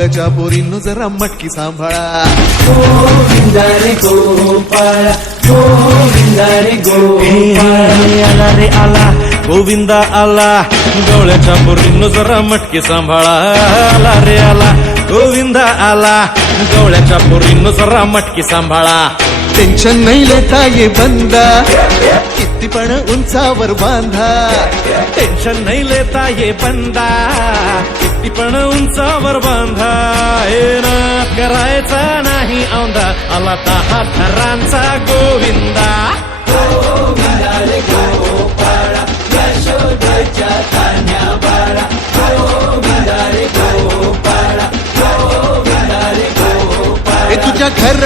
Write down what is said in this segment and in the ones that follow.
गवळ्याच्या बोरीनं जरा मटकी सांभाळा. गोविंदा रे गोपाळ. गोविंदा रे गोपाळ आला रे आला. गोविंदा आला. डोळ्याच्या बोरीनं जरा मटकी सांभाळा. आला रे आला. गोविंदा आला. डोळ्याच्या बोरीनं जरा मटकी सांभाळा. टेन्शन नाही लेता ये बंदा. किती पण उंचावर बांधा. टेन्शन नाही लेता ये बंदा. किती पण उंचावर बांधा. हे ना करायचा नाही औंदा आला दहा थरांचा गोविंदा.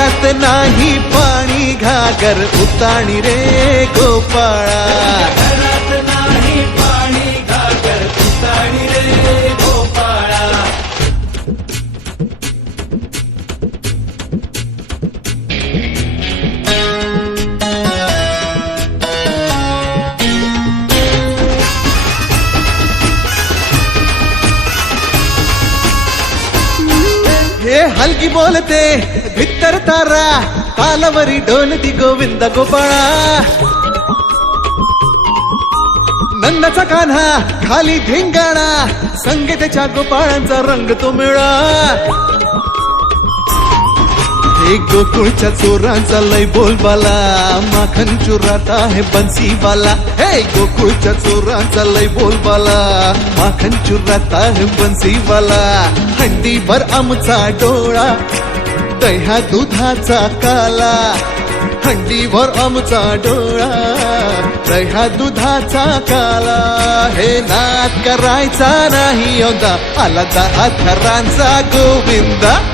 डोळ्यात नाही पाणी घागर उताणी रे गोपाळा. हलकी बोलते भित्तर तारा तालावरी डोलती गोविंद गोपाळा. नंदाचा कान्हा खाली धिंगाणा संगीताच्या गोपाळांचा रंग तो मिळा. एक गोकुळच्या चोरांचा लय बोलबाला. माखन चोरात आहे बन्सीवाला हे गोकुळच्या चोरांचा लय बोलबाला. माखन चोरात आहे बन्सीवाला हंडीभर आमचा डोळा दह्या दुधाचा काला. हंडीभर आमचा डोळा दह्या दुधाचा काला. हे नाद करायचा नाही औंदा आला दहा थरांचा गोविंदा.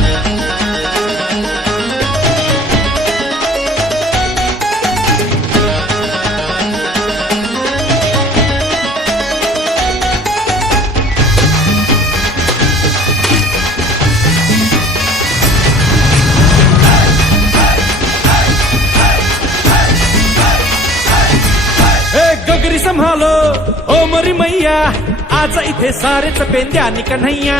संभालो. ओ मरी मैया आज इथे सारेच पेंद्यानी कन्हैया.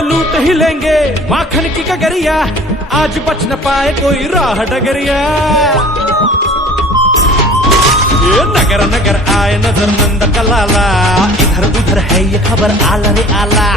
लूट ही लेंगे माखन की कगरिया. आज बच न पाए कोई राह डगरिया. ये नगर नगर आए नजर नंद कलाला. इधर उधर है ये खबर आला रे आला.